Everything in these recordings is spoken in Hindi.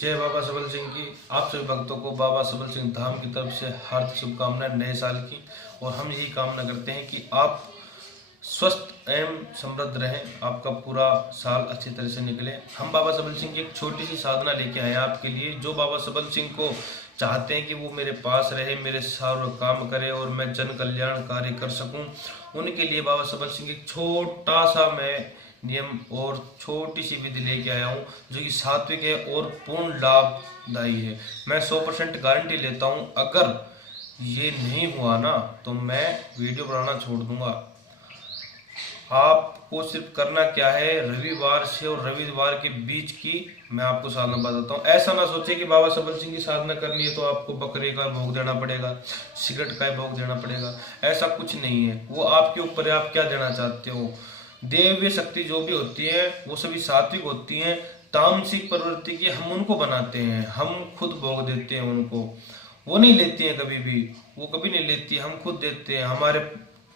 जय बाबा सबल सिंह की। आप सभी भक्तों को बाबा सबल सिंह धाम की तरफ से हार्दिक शुभकामनाएं नए साल की। और हम यही कामना करते हैं कि आप स्वस्थ एवं समृद्ध रहें, आपका पूरा साल अच्छी तरह से निकले। हम बाबा सबल सिंह की एक छोटी सी साधना लेके आए हैं आपके लिए। जो बाबा सबल सिंह को चाहते हैं कि वो मेरे पास रहे, मेरे सारे काम करे और मैं जन कल्याण कार्य कर सकूं, उनके लिए बाबा सबल सिंह एक छोटा सा मैं नियम और छोटी सी विधि लेके आया हूँ, जो कि सात्विक है और पूर्ण लाभदायी है। मैं 100% गारंटी लेता हूँ, अगर ये नहीं हुआ ना तो मैं वीडियो बनाना छोड़ दूंगा। आपको सिर्फ करना क्या है, रविवार से और रविवार के बीच की मैं आपको साधना बताता हूँ। ऐसा ना सोचे कि बाबा सबल सिंह की साधना करनी है तो आपको बकरे का भोग देना पड़ेगा, सिगरेट का भोग देना पड़ेगा। ऐसा कुछ नहीं है, वो आपके ऊपर है, आप क्या देना चाहते हो। देव्य शक्ति जो भी होती है वो सभी सात्विक होती हैं। तामसिक प्रवृत्ति की हम उनको बनाते हैं, हम खुद भोग देते हैं उनको। वो नहीं लेती हैं कभी भी, वो कभी नहीं लेती, हम खुद देते हैं। हमारे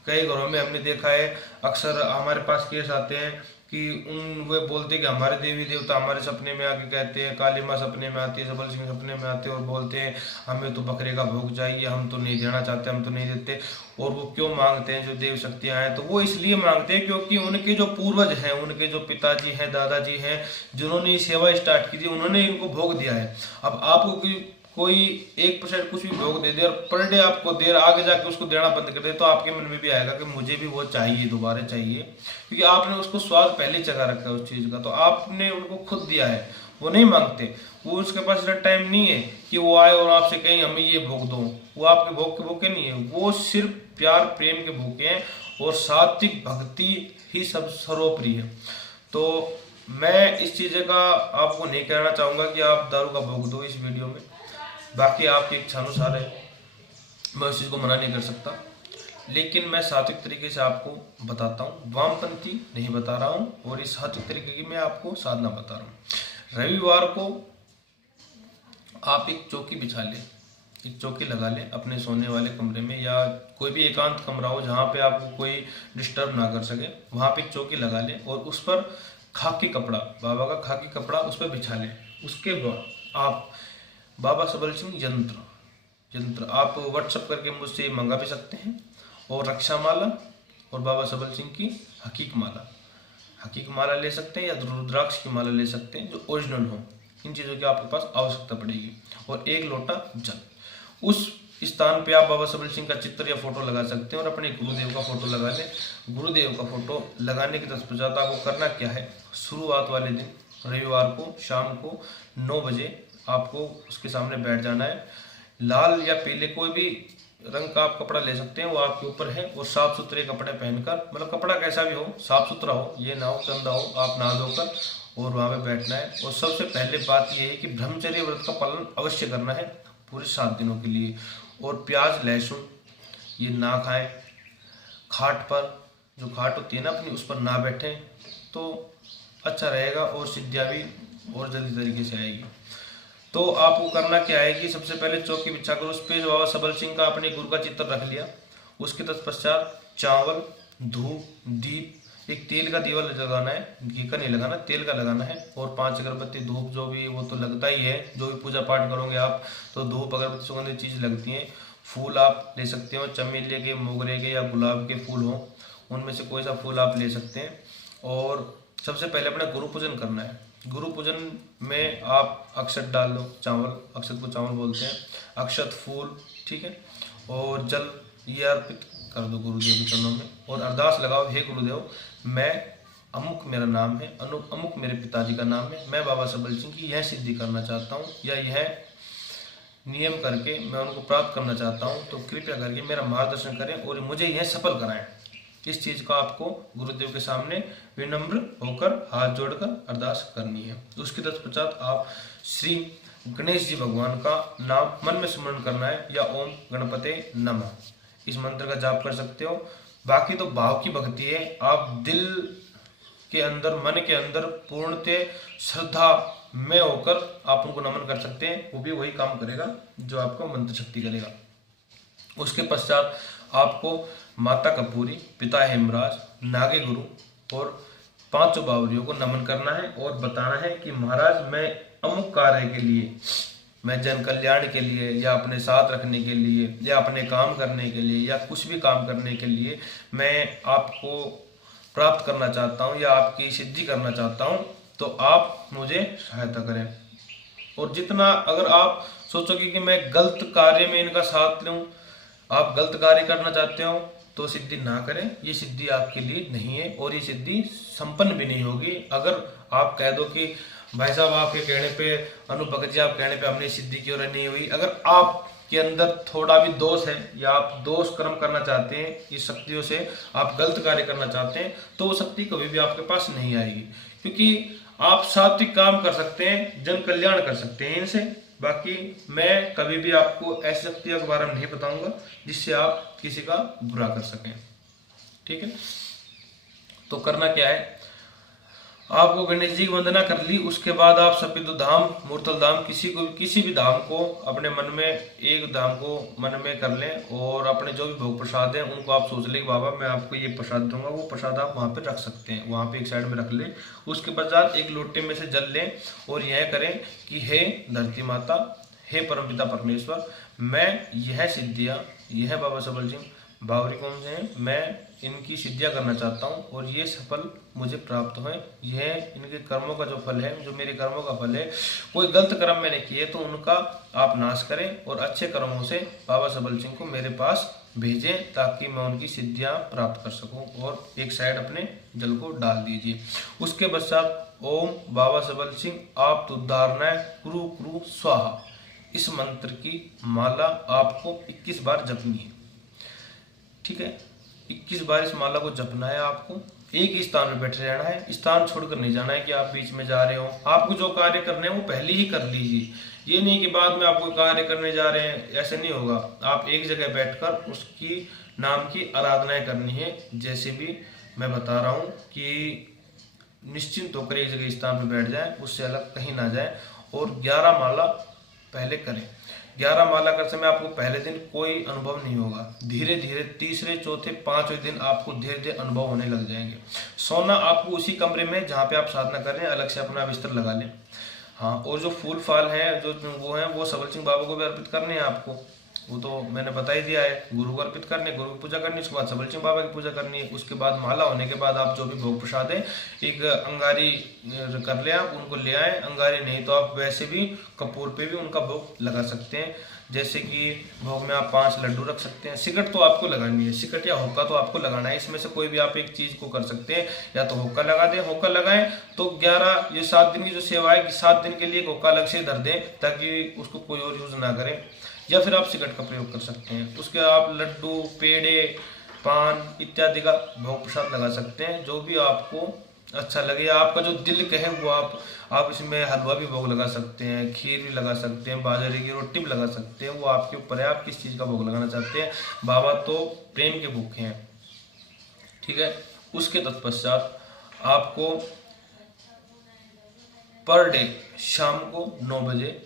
कई घरों में हमने देखा है, अक्सर हमारे पास केस आते हैं कि वे बोलते हैं कि हमारे देवी देवता हमारे सपने में आके कहते हैं, काली माँ सपने में आती है, सबल सिंह सपने में आते हैं और बोलते हैं हमें तो बकरे का भोग चाहिए, हम तो नहीं देना चाहते, हम तो नहीं देते। और वो क्यों मांगते हैं, जो देव शक्तियाँ हैं तो वो इसलिए मांगते हैं क्योंकि उनके जो पूर्वज हैं, उनके जो पिताजी हैं, दादाजी हैं, जिन्होंने ये सेवा स्टार्ट की थी, उन्होंने इनको भोग दिया है। अब आपको कोई 1% कुछ भी भोग दे दे और पर डे आपको देर आगे जाके उसको देना बंद कर दे, तो आपके मन में भी आएगा कि मुझे भी वो चाहिए, दोबारा चाहिए, क्योंकि आपने उसको स्वाद पहले चखा रखा है उस चीज का, तो आपने उनको खुद दिया है। वो नहीं मांगते, वो उसके पास इतना टाइम नहीं है कि वो आए और आपसे कहीं हमें ये भोग दो। वो आपके भोग के भूखे नहीं है, वो सिर्फ प्यार प्रेम के भूखे हैं और सात्विक भक्ति ही सब सर्वोपरि है। तो मैं इस चीज का आपको नहीं कहना चाहूंगा कि आप दारू का भोग दो इस वीडियो में, बाकी आपकी इच्छा अनुसार है, मैं उस चीज़ को मना नहीं कर सकता। लेकिन मैं सात्विक तरीके से आपको बताता हूँ, वामपंथी नहीं बता रहा हूँ, और इस सात्विक तरीके की मैं आपको साधना बता रहा हूँ। रविवार को आप एक चौकी बिछा लें, एक चौकी लगा लें अपने सोने वाले कमरे में, या कोई भी एकांत कमरा हो जहाँ पे आपको कोई डिस्टर्ब ना कर सके, वहाँ पे एक चौकी लगा लें और उस पर खाकी कपड़ा, बाबा का खाकी कपड़ा उस पर बिछा लें। उसके बाद आप बाबा सबल सिंह यंत्र आप व्हाट्सअप करके मुझसे मंगा भी सकते हैं, और रक्षा माला और बाबा सबल सिंह की हकीक माला ले सकते हैं, या रुद्राक्ष की माला ले सकते हैं जो ओरिजिनल हो। इन चीज़ों की आपके पास आवश्यकता पड़ेगी, और एक लोटा जल। उस स्थान पे आप बाबा सबल सिंह का चित्र या फोटो लगा सकते हैं और अपने गुरुदेव का फोटो लगा लें। गुरुदेव का फोटो लगाने के तत्पश्चात आपको करना क्या है, शुरुआत वाले दिन रविवार को शाम को 9 बजे आपको उसके सामने बैठ जाना है। लाल या पीले कोई भी रंग का आप कपड़ा ले सकते हैं, वो आपके ऊपर है, और साफ सुथरे कपड़े पहनकर, मतलब कपड़ा कैसा भी हो, साफ सुथरा हो, ये ना हो गंदा हो, आप नहा धोकर और वहाँ पे बैठना है। और सबसे पहले बात ये है कि ब्रह्मचर्य व्रत का पालन अवश्य करना है पूरे 7 दिनों के लिए। और प्याज लहसुन ये ना खाएं। खाट पर, जो खाट होती है ना अपनी, उस पर ना बैठें तो अच्छा रहेगा, और सिद्धियाँ भी और जल्दी तरीके से आएगी। तो आपको करना क्या है कि सबसे पहले चौकी बिछाकर उस पे बाबा सबल सिंह का, अपने गुरु का चित्र रख लिया। उसके तत्पश्चात चावल, धूप, दीप, एक तेल का दीवा लगाना है, घी का नहीं लगाना, तेल का लगाना है, और 5 अगरबत्ती, धूप जो भी वो तो लगता ही है, जो भी पूजा पाठ करोगे आप तो धूप अगरबत्ती सुगंधित चीज लगती हैं। फूल आप ले सकते हो, चमेली के, मोगरे के या गुलाब के फूल हो, उनमें से कोई सा फूल आप ले सकते हैं। और सबसे पहले अपना गुरु पूजन करना है। गुरु पूजन में आप अक्षत डाल दो, चावल, अक्षत को चावल बोलते हैं, अक्षत, फूल, ठीक है, और जल ये अर्पित कर दो गुरुदेव के चरणों में, और अरदास लगाओ, हे गुरुदेव, मैं अमुक मेरा नाम है, अमुक मेरे पिताजी का नाम है, मैं बाबा सबल सिंह की यह सिद्धि करना चाहता हूँ, या यह नियम करके मैं उनको प्राप्त करना चाहता हूँ, तो कृपया करके मेरा मार्गदर्शन करें और मुझे यह सफल कराएं। इस चीज का आपको गुरुदेव के सामने विनम्र होकर हाथ जोड़कर अरदास करनी है। उसके तत्पश्चात आप श्री गणेश जी भगवान का नाम मन में स्मरण करना है, या ओम गणपते नमः, इस मंत्र का जाप कर सकते हो। बाकी तो भाव की भक्ति है, आप दिल के अंदर, मन के अंदर पूर्णतः श्रद्धा में होकर आप उनको नमन कर सकते हैं, वो भी वही काम करेगा जो आपको मंत्र शक्ति करेगा। उसके पश्चात आपको माता कपूरी, पिता हेमराज, नागे गुरु और 5 बावरियों को नमन करना है, और बताना है कि महाराज मैं अमुक कार्य के लिए, मैं जन कल्याण के लिए या अपने साथ रखने के लिए या अपने काम करने के लिए या कुछ भी काम करने के लिए मैं आपको प्राप्त करना चाहता हूँ या आपकी सिद्धि करना चाहता हूँ, तो आप मुझे सहायता करें। और जितना अगर आप सोचोगे कि मैं गलत कार्य में इनका साथ लूँ, आप गलत कार्य करना चाहते हो, तो सिद्धि ना करें। ये सिद्धि आपके लिए नहीं है और ये सिद्धि संपन्न भी नहीं होगी। अगर आप कह दो कि भाई साहब आपके कहने पे, अनु भगत जी आप कहने पे हमने सिद्धि की और नहीं हुई, अगर आप के अंदर थोड़ा भी दोष है या आप दोष कर्म करना चाहते हैं, इस शक्तियों से आप गलत कार्य करना चाहते हैं, तो वो शक्ति कभी भी आपके पास नहीं आएगी। क्योंकि आप सात्विक काम कर सकते हैं, जन कल्याण कर सकते हैं इनसे। बाकी मैं कभी भी आपको ऐसी शक्तियों के बारे में नहीं बताऊंगा जिससे आप किसी का बुरा कर सकें। ठीक है, तो करना क्या है, आपको गणेश जी की वंदना कर ली, उसके बाद आप सपित धाम, मूर्तल धाम, किसी भी धाम को अपने मन में, एक धाम को मन में कर लें और अपने जो भी भोग प्रसाद हैं उनको आप सोच लें कि बाबा मैं आपको ये प्रसाद दूंगा, वो प्रसाद आप वहाँ पे रख सकते हैं, वहाँ पे एक साइड में रख लें। उसके पश्चात एक लोटे में से जल लें और यह करें कि हे धरती माता, हे परमपिता परमेश्वर, मैं यह सिद्धियाँ, यह बाबा सबल सिंह बावरी कौन से हैं, मैं इनकी सिद्धियाँ करना चाहता हूँ और ये सफल मुझे प्राप्त हो। यह इनके कर्मों का जो फल है, जो मेरे कर्मों का फल है, कोई गलत कर्म मैंने किए तो उनका आप नाश करें और अच्छे कर्मों से बाबा सबल सिंह को मेरे पास भेजें ताकि मैं उनकी सिद्धियाँ प्राप्त कर सकूँ। और एक साइड अपने जल को डाल दीजिए। उसके पश्चात ओम बाबा सबल सिंह आप तुद्धारणाय कुरु कुरु स्वाहा, इस मंत्र की माला आपको 21 बार जपनी है। ठीक है, 21 बार इस माला को जपना है। आपको एक ही स्थान में बैठे रहना है, स्थान छोड़कर नहीं जाना है कि आप बीच में जा रहे हो। आपको जो कार्य करने हैं वो पहले ही कर लीजिए, ये नहीं कि बाद में आप कोई कार्य करने जा रहे हैं, ऐसे नहीं होगा। आप एक जगह बैठकर उसकी नाम की आराधनाएं करनी है। जैसे भी मैं बता रहा हूँ कि निश्चिंत होकर एक जगह स्थान पर बैठ जाए, उससे अलग कहीं ना जाए और 11 माला पहले करें। 11 माला करते समय आपको पहले दिन कोई अनुभव नहीं होगा, धीरे धीरे तीसरे चौथे पांचवें दिन आपको धीरे धीरे अनुभव होने लग जाएंगे। सोना आपको उसी कमरे में जहाँ पे आप साधना कर रहे हैं अलग से अपना बिस्तर लगा लें। हाँ, और जो फूल फाल है जो वो है वो सबल सिंह बाबा को भी अर्पित करने हैं आपको, वो तो मैंने बता ही दिया है। गुरु को अर्पित करने, गुरु की पूजा करनी, उसके बाद सबल सिंह बाबा की पूजा करनी है। उसके बाद माला होने के बाद आप जो भी भोग प्रसाद है, एक अंगारी कर ले, आप उनको ले आए। अंगारी नहीं तो आप वैसे भी कपूर पे भी उनका भोग लगा सकते हैं। जैसे कि भोग में आप 5 लड्डू रख सकते हैं। सिगट तो आपको लगानी है, सिगट या होक्का तो आपको लगाना है। इसमें से कोई भी आप एक चीज को कर सकते हैं, या तो होक्का लगा दें, होक्का लगाएं तो 11 ये 7 दिन की जो सेवा है कि 7 दिन के लिए होक्का अलग से धर दें ताकि उसको कोई और यूज ना करें, या फिर आप सिगरेट का प्रयोग कर सकते हैं। उसके आप लड्डू, पेड़े, पान इत्यादि का भोग प्रसाद लगा सकते हैं, जो भी आपको अच्छा लगे। आपका जो दिल कहे वो आप इसमें हलवा भी भोग लगा सकते हैं, खीर भी लगा सकते हैं, बाजरे की रोटी भी लगा सकते हैं, वो आपके ऊपर है आप किस चीज़ का भोग लगाना चाहते हैं। बाबा तो प्रेम के भूखे हैं। ठीक है, उसके तत्पश्चात आपको पर डे शाम को 9 बजे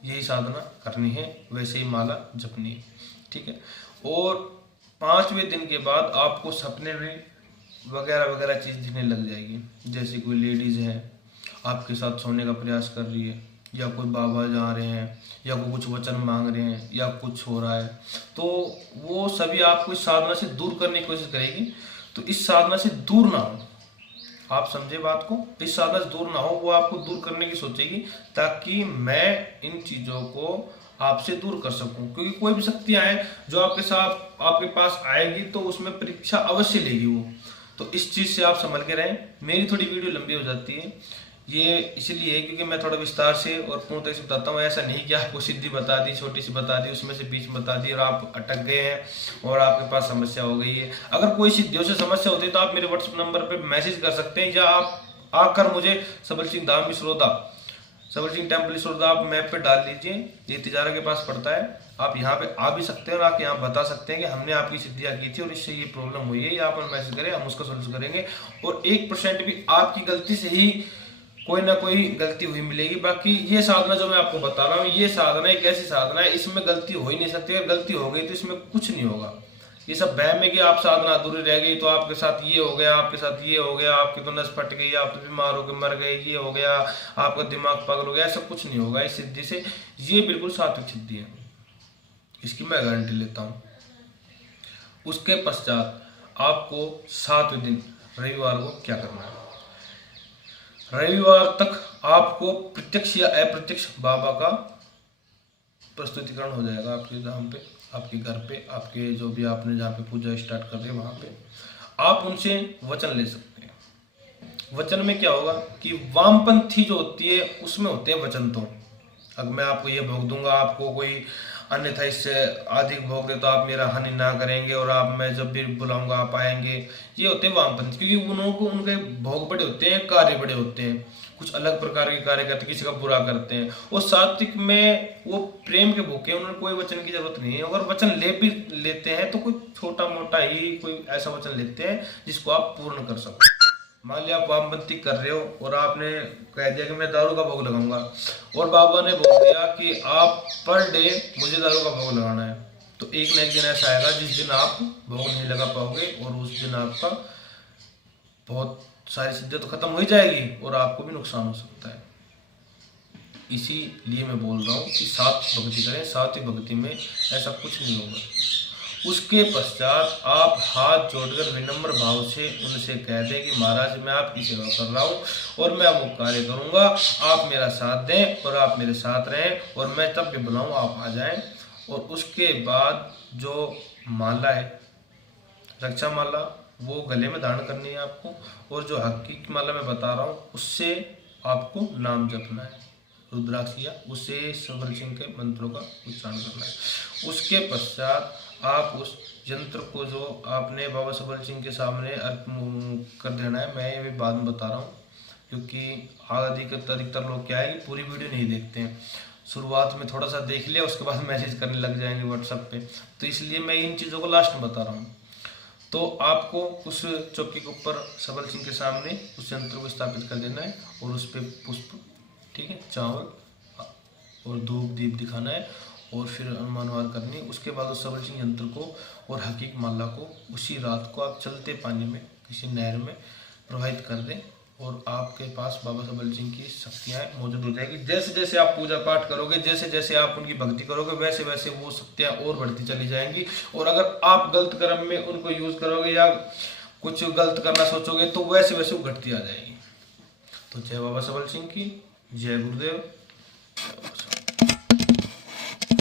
यही साधना करनी है, वैसे ही माला जपनी है। ठीक है, और 5वें दिन के बाद आपको सपने में वगैरह वगैरह चीज़ दिखने लग जाएगी। जैसे कोई लेडीज़ है आपके साथ सोने का प्रयास कर रही है, या कोई बाबा जा रहे हैं, या कोई कुछ वचन मांग रहे हैं, या कुछ हो रहा है, तो वो सभी आपको इस साधना से दूर करने की कोशिश करेगी। तो इस साधना से दूर ना हो, आप समझे बात को, इस साधना से दूर ना हो, वो आपको दूर करने की सोचेगी ताकि मैं इन चीज़ों को आपसे दूर कर सकूं। क्योंकि कोई भी शक्तियां हैं जो आपके साथ आपके पास आएगी तो उसमें परीक्षा अवश्य लेगी वो। तो इस चीज़ से आप संभल के रहें। मेरी थोड़ी वीडियो लंबी हो जाती है, ये इसलिए क्योंकि मैं थोड़ा विस्तार से और पूर्ण तरीके से बताता हूँ। ऐसा नहीं कि आपको सिद्धि बता दी, छोटी सी बता दी, उसमें से बीच में बता दी और आप अटक गए हैं और आपके पास समस्या हो गई है। अगर कोई सिद्धियों से समस्या होती है तो आप मेरे व्हाट्सएप नंबर पर मैसेज कर सकते हैं, या आप आकर मुझे सबल सिंह धाम इसरोदा, सबल सिंह टेम्पल इसरोदा आप मैप पे डाल लीजिए, ये तिजारा के पास पड़ता है। आप यहाँ पे आ भी सकते हैं और आके यहाँ बता सकते हैं कि हमने आपकी सिद्धियाँ की थी और इससे ये प्रॉब्लम हुई है, या आप मैसेज करें, हम उसका सोल्यूशन करेंगे। और 1% भी आपकी गलती से ही कोई ना कोई गलती हुई मिलेगी। बाकी ये साधना जो मैं आपको बता रहा हूँ, ये साधना एक ऐसी साधना है, इसमें गलती हो ही नहीं सकती। अगर गलती हो गई तो इसमें कुछ नहीं होगा। ये सब वहम है कि आप साधना अधूरी रह गई तो आपके साथ ये हो गया, आपके साथ ये हो गया, आपकी तो नस फट गई, आप तो बीमार होकर मर गए, ये हो गया, आपका दिमाग पागल हो गया। ऐसा कुछ नहीं होगा इस सिद्धि से। ये बिल्कुल सात्विक सिद्धि है, इसकी मैं गारंटी लेता हूँ। उसके पश्चात आपको 7वें दिन रविवार को क्या करना है। रविवार तक आपको प्रत्यक्ष या अप्रत्यक्ष बाबा का प्रस्तुतिकरण हो जाएगा आपके धाम पे, आपके घर पे, आपके जो भी आपने जहाँ पे पूजा स्टार्ट कर रहे हैं वहाँ पे। आप उनसे वचन ले सकते हैं। वचन में क्या होगा कि वामपंथी जो होती है उसमें होते हैं वचन। तो अगर मैं आपको ये भोग दूंगा, आपको कोई अन्यथा इससे अधिक भोग दे तो आप मेरा हानि ना करेंगे, और आप मैं जब भी बुलाऊंगा आप आएंगे, ये होते हैं वामपंथी। क्योंकि उनको उनके भोग बड़े होते हैं, कार्य बड़े होते हैं, कुछ अलग प्रकार के कार्य करते हैं, किसी का बुरा करते हैं। और सात्विक में वो प्रेम के भूखे, उन्हें कोई वचन की जरूरत नहीं है। अगर वचन ले भी लेते हैं तो कोई छोटा मोटा ही कोई ऐसा वचन लेते हैं जिसको आप पूर्ण कर सको। मान लिया आप वामपंथी कर रहे हो और आपने कह दिया कि मैं दारू का भोग लगाऊंगा, और बाबा ने बोल दिया कि आप पर डे मुझे दारू का भोग लगाना है, तो एक न एक दिन ऐसा आएगा जिस दिन आप भोग नहीं लगा पाओगे, और उस दिन आपका बहुत सारी सिद्धियां तो खत्म हो ही जाएगी और आपको भी नुकसान हो सकता है। इसीलिए मैं बोल रहा हूँ कि सात्विक भक्ति करें। सात्विक भक्ति में ऐसा कुछ नहीं होगा। उसके पश्चात आप हाथ जोड़कर विनम्र भाव से उनसे कह दें कि महाराज मैं आपकी सेवा कर रहा हूँ और मैं अमुक कार्य करूँगा, आप मेरा साथ दें और आप मेरे साथ रहें, और मैं तब भी बुलाऊँ आप आ जाएं। और उसके बाद जो माला है, रक्षा माला, वो गले में धारण करनी है आपको, और जो हकीकी माला मैं बता रहा हूँ उससे आपको नाम जपना है, रुद्राक्ष या उससे सबल सिंह के मंत्रों का उच्चारण करना है। उसके पश्चात आप उस यंत्र को जो आपने बाबा सबल सिंह के सामने कर देना है। मैं ये भी बाद में बता रहा हूँ, क्योंकि अधिकतर लोग क्या है कि पूरी वीडियो नहीं देखते हैं, शुरुआत में थोड़ा सा देख लिया उसके बाद मैसेज करने लग जाएंगे व्हाट्सएप पे, तो इसलिए मैं इन चीज़ों को लास्ट में बता रहा हूँ। तो आपको उस चौकी के ऊपर सबल सिंह के सामने उस यंत्र को स्थापित कर देना है, और उस पर पुष्प, ठीक है, चावल और धूप दीप दिखाना है, और फिर अनुमानवार करनी है। उसके बाद उस सबल सिंह यंत्र को और हकीक माला को उसी रात को आप चलते पानी में किसी नहर में प्रवाहित कर दें, और आपके पास बाबा सबल सिंह की शक्तियाँ मौजूद हो जाएगी। जैसे जैसे आप पूजा पाठ करोगे, जैसे जैसे आप उनकी भक्ति करोगे, वैसे वैसे वो शक्तियाँ और बढ़ती चली जाएंगी। और अगर आप गलत कर्म में उनको यूज करोगे या कुछ गलत करना सोचोगे तो वैसे वैसे वो घटती आ जाएगी। तो जय बाबा सबल सिंह की, जय गुरुदेव।